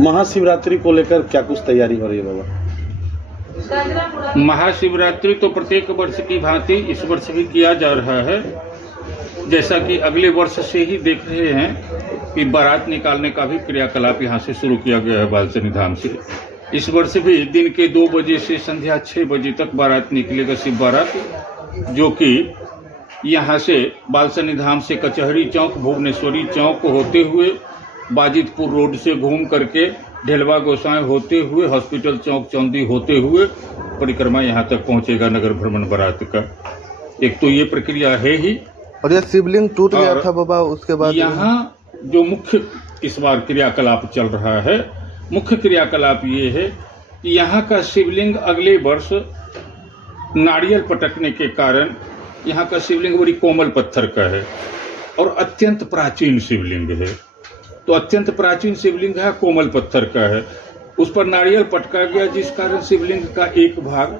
महाशिवरात्रि को लेकर क्या कुछ तैयारी हो रही है बाबा? महाशिवरात्रि तो प्रत्येक वर्ष की भांति इस वर्ष भी किया जा रहा है। जैसा कि अगले वर्ष से ही देख रहे हैं कि बारात निकालने का भी क्रियाकलाप यहाँ से शुरू किया गया है बालसनी धाम से। इस वर्ष भी दिन के 2 बजे से संध्या 6 बजे तक बारात निकलेगा, शिव बारात, जो कि यहाँ से बालसनी धाम से कचहरी चौक, भुवनेश्वरी चौक होते हुए बाजितपुर रोड से घूम करके ढेलवा गोसाई होते हुए हॉस्पिटल चौक चौंदी होते हुए परिक्रमा यहाँ तक पहुँचेगा नगर भ्रमण बारात का। एक तो ये प्रक्रिया है ही, और यह शिवलिंग टूट गया था बाबा, उसके बाद यहाँ जो मुख्य इस बार क्रियाकलाप चल रहा है, मुख्य क्रियाकलाप ये है कि यहाँ का शिवलिंग अगले वर्ष नारियल पटकने के कारण यहाँ का शिवलिंग बड़ी कोमल पत्थर का है और अत्यंत प्राचीन शिवलिंग है। तो अत्यंत प्राचीन शिवलिंग है, कोमल पत्थर का है, उस पर नारियल पटका गया जिस कारण शिवलिंग का एक भाग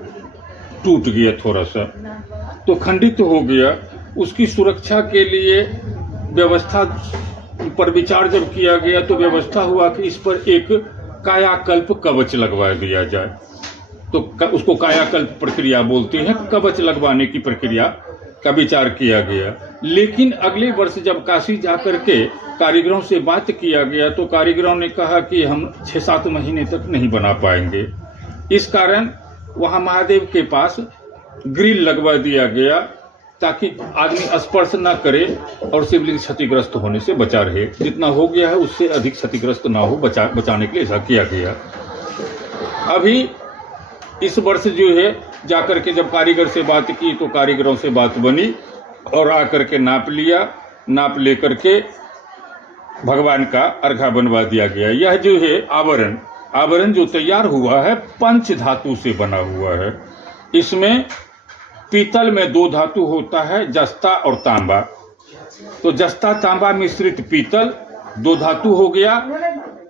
टूट गया, थोड़ा सा तो खंडित हो गया। उसकी सुरक्षा के लिए व्यवस्था पर विचार जब किया गया तो व्यवस्था हुआ कि इस पर एक कायाकल्प कवच लगवा दिया जाए। तो उसको कायाकल्प प्रक्रिया बोलते हैं, कवच लगवाने की प्रक्रिया का विचार किया गया। लेकिन अगले वर्ष जब काशी जाकर के कारीगरों से बात किया गया तो कारीगरों ने कहा कि हम 6-7 महीने तक नहीं बना पाएंगे। इस कारण वहाँ महादेव के पास ग्रिल लगवा दिया गया ताकि आदमी स्पर्श न करे और शिवलिंग क्षतिग्रस्त होने से बचा रहे। जितना हो गया है उससे अधिक क्षतिग्रस्त ना हो, बचाने के लिए ऐसा किया गया। अभी इस वर्ष जो है जाकर के जब कारीगर से बात की तो कारीगरों से बात बनी और आकर के नाप लिया, नाप लेकर के भगवान का अर्घा बनवा दिया गया। यह जो है आवरण जो तैयार हुआ है पंच धातु से बना हुआ है। इसमें पीतल में 2 धातु होता है, जस्ता और तांबा। तो जस्ता तांबा मिश्रित पीतल 2 धातु हो गया।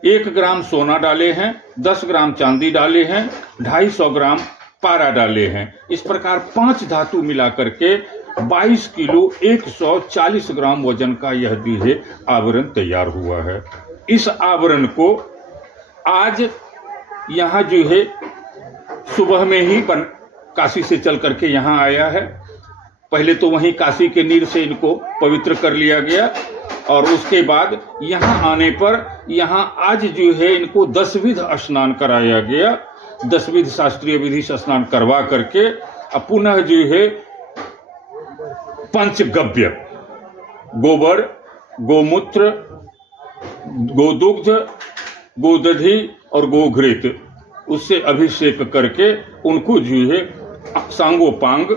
1 ग्राम सोना डाले हैं, 10 ग्राम चांदी डाले हैं, 250 ग्राम पारा डाले हैं। इस प्रकार 5 धातु मिला करके 22 किलो 140 ग्राम वजन का यह जो है आवरण तैयार हुआ है। इस आवरण को आज यहाँ जो है सुबह में ही काशी से चल करके यहाँ आया है। पहले तो वहीं काशी के नीर से इनको पवित्र कर लिया गया और उसके बाद यहाँ आने पर यहाँ आज जो है इनको 10 विध स्नान कराया गया। 10 विध शास्त्रीय विधि से स्नान करवा करके अब पुनः जो है पंचगव्य, गोबर, गोमूत्र, गोदुग्ध, गोदधि और गोघृत, उससे अभिषेक करके उनको जो है सांगोपांग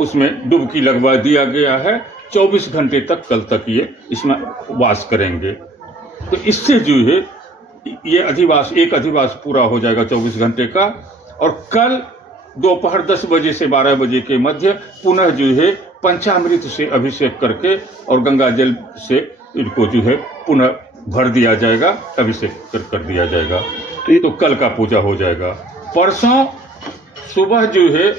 उसमें डुबकी लगवा दिया गया है। 24 घंटे तक कल तक ये इसमें वास करेंगे। तो इससे जो है ये एक अधिवास पूरा हो जाएगा 24 घंटे का। और कल दोपहर 10 बजे से 12 बजे के मध्य पुनः जो है पंचामृत से अभिषेक करके और गंगा जल से इनको जो है पुनः भर दिया जाएगा, अभिषेक कर दिया जाएगा। तो कल का पूजा हो जाएगा। परसों सुबह जो है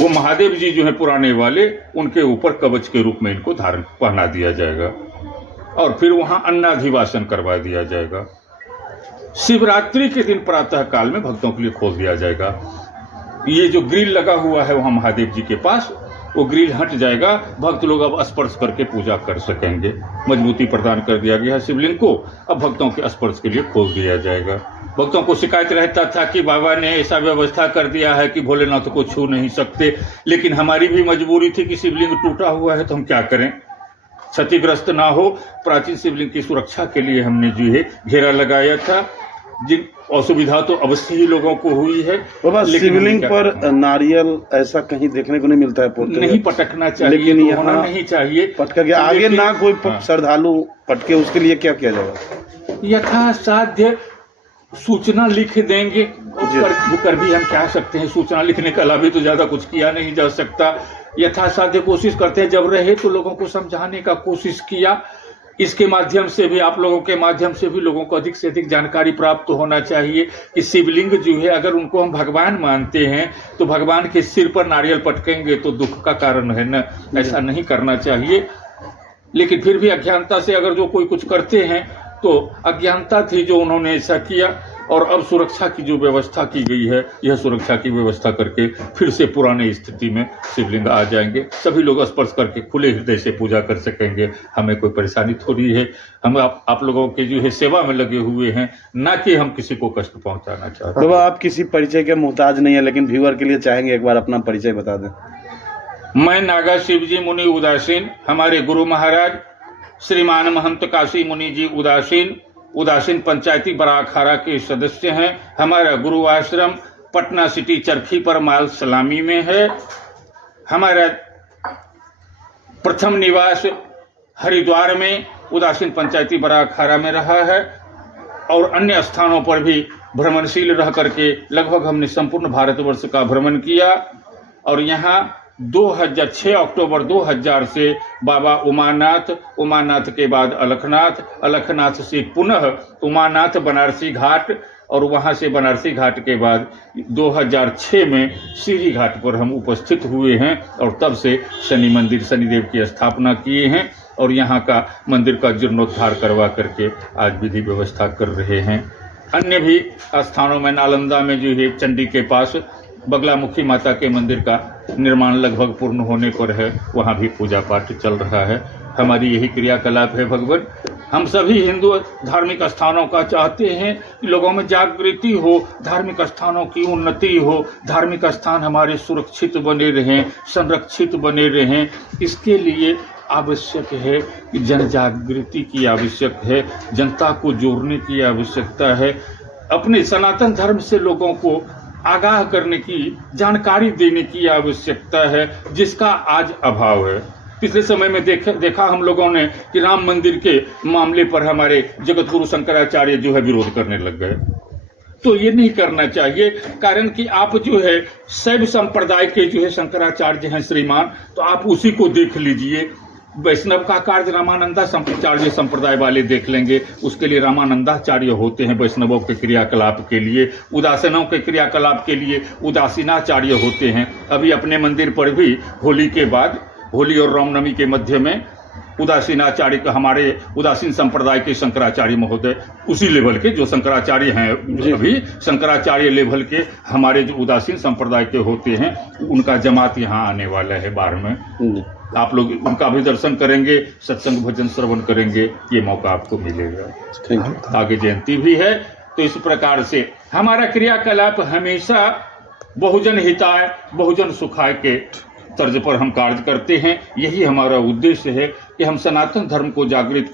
वो महादेव जी जो है पुराने वाले, उनके ऊपर कवच के रूप में इनको धारण पहना दिया जाएगा और फिर वहां अन्नाधिवासन करवा दिया जाएगा। शिवरात्रि के दिन प्रातः काल में भक्तों के लिए खोल दिया जाएगा। ये जो ग्रिल लगा हुआ है वहां महादेव जी के पास, वो ग्रिल हट जाएगा, भक्त लोग अब स्पर्श करके पूजा कर सकेंगे। मजबूती प्रदान कर दिया गया है शिवलिंग को, अब भक्तों के स्पर्श के लिए खोल दिया जाएगा। भक्तों को शिकायत रहता था कि बाबा ने ऐसा व्यवस्था कर दिया है कि भोलेनाथ को छू नहीं सकते, लेकिन हमारी भी मजबूरी थी कि शिवलिंग टूटा हुआ है तो हम क्या करें, क्षतिग्रस्त ना हो। प्राचीन शिवलिंग की सुरक्षा के लिए हमने जो है घेरा लगाया था। जिन असुविधा तो अवश्य ही लोगों को हुई है। बाबा शिवलिंग पर नारियल ऐसा कहीं देखने को नहीं मिलता है, नहीं पटकना चाहिए, लेकिन तो होना नहीं चाहिए। पटका गया आगे ना कोई श्रद्धालु पटके, उसके लिए क्या किया जाएगा? यथासाध्य सूचना लिख देंगे, कर भी हम क्या सकते हैं, सूचना लिखने के अलावा तो ज्यादा कुछ किया नहीं जा सकता। यथासाध्य कोशिश करते हैं, जब रहे तो लोगों को समझाने का कोशिश किया। इसके माध्यम से भी, आप लोगों के माध्यम से भी लोगों को अधिक से अधिक जानकारी प्राप्त होना चाहिए कि शिवलिंग जो है अगर उनको हम भगवान मानते हैं तो भगवान के सिर पर नारियल पटकेंगे तो दुख का कारण है न, ऐसा नहीं करना चाहिए। लेकिन फिर भी अज्ञानता से अगर जो कोई कुछ करते हैं तो अज्ञानता थी जो उन्होंने ऐसा किया। और अब सुरक्षा की जो व्यवस्था की गई है, यह सुरक्षा की व्यवस्था करके फिर से पुराने स्थिति में शिवलिंग आ जाएंगे। सभी लोग स्पर्श करके खुले हृदय से पूजा कर सकेंगे। हमें कोई परेशानी थोड़ी है। हम आप लोगों के जो है सेवा में लगे हुए हैं, ना कि हम किसी को कष्ट पहुंचाना चाहते हैं। तो आप किसी परिचय के मोहताज नहीं है, लेकिन व्यूअर के लिए चाहेंगे एक बार अपना परिचय बता दें। मैं नागा शिवजी मुनि उदासीन, हमारे गुरु महाराज श्रीमान महंत काशी मुनि जी उदासीन पंचायती बड़ा अखाड़ा के सदस्य हैं। हमारा गुरु आश्रम पटना सिटी चरखी पर माल सलामी में है। हमारा प्रथम निवास हरिद्वार में उदासीन पंचायती बड़ा अखाड़ा में रहा है और अन्य स्थानों पर भी भ्रमणशील रह करके लगभग हमने संपूर्ण भारतवर्ष का भ्रमण किया। और यहाँ 6 अक्टूबर 2000 से बाबा उमानाथ के बाद अलखनाथ से पुनः उमानाथ बनारसी घाट, और वहाँ से बनारसी घाट के बाद 2006 में सीढ़ी घाट पर हम उपस्थित हुए हैं और तब से शनिदेव की स्थापना किए हैं और यहाँ का मंदिर का जीर्णोद्धार करवा करके आज विधि व्यवस्था कर रहे हैं। अन्य भी स्थानों में नालंदा में जो है चंडी के पास बगलामुखी माता के मंदिर का निर्माण लगभग पूर्ण होने पर है, वहाँ भी पूजा पाठ चल रहा है। हमारी यही क्रियाकलाप है भगवान। हम सभी हिंदू धार्मिक स्थानों का चाहते हैं कि लोगों में जागृति हो, धार्मिक स्थानों की उन्नति हो, धार्मिक स्थान हमारे सुरक्षित बने रहें, संरक्षित बने रहें। इसके लिए आवश्यक है कि जन जागृति की आवश्यक है, जनता को जोड़ने की आवश्यकता है, अपने सनातन धर्म से लोगों को आगाह करने की, जानकारी देने की आवश्यकता है, जिसका आज अभाव है। पिछले समय में देखा हम लोगों ने कि राम मंदिर के मामले पर हमारे जगत गुरु शंकराचार्य जो है विरोध करने लग गए। तो ये नहीं करना चाहिए, कारण कि आप जो है शैव संप्रदाय के जो है शंकराचार्य हैं श्रीमान, तो आप उसी को देख लीजिए। वैष्णव का कार्य रामानंदाचार्य संप्रदाय वाले देख लेंगे, उसके लिए रामानंदाचार्य होते हैं। वैष्णवों के क्रियाकलाप के लिए, उदासीनों के क्रियाकलाप के लिए उदासीनाचार्य होते हैं। अभी अपने मंदिर पर भी होली के बाद, होली और रामनवमी के मध्य में उदासीनाचार्य का, हमारे उदासीन संप्रदाय के शंकराचार्य महोदय, उसी लेवल के जो शंकराचार्य हैं अभी शंकराचार्य लेवल के हमारे जो उदासीन संप्रदाय के होते हैं, उनका जमात यहाँ आने वाला है बार में। आप लोग उनका भी दर्शन करेंगे, सत्संग भजन श्रवण करेंगे, ये मौका आपको मिलेगा। आगे जयंती भी है। तो इस प्रकार से हमारा क्रियाकलाप हमेशा बहुजन हिताय बहुजन सुखाय के तर्ज पर हम कार्य करते हैं। यही हमारा उद्देश्य है कि हम सनातन धर्म को जागृत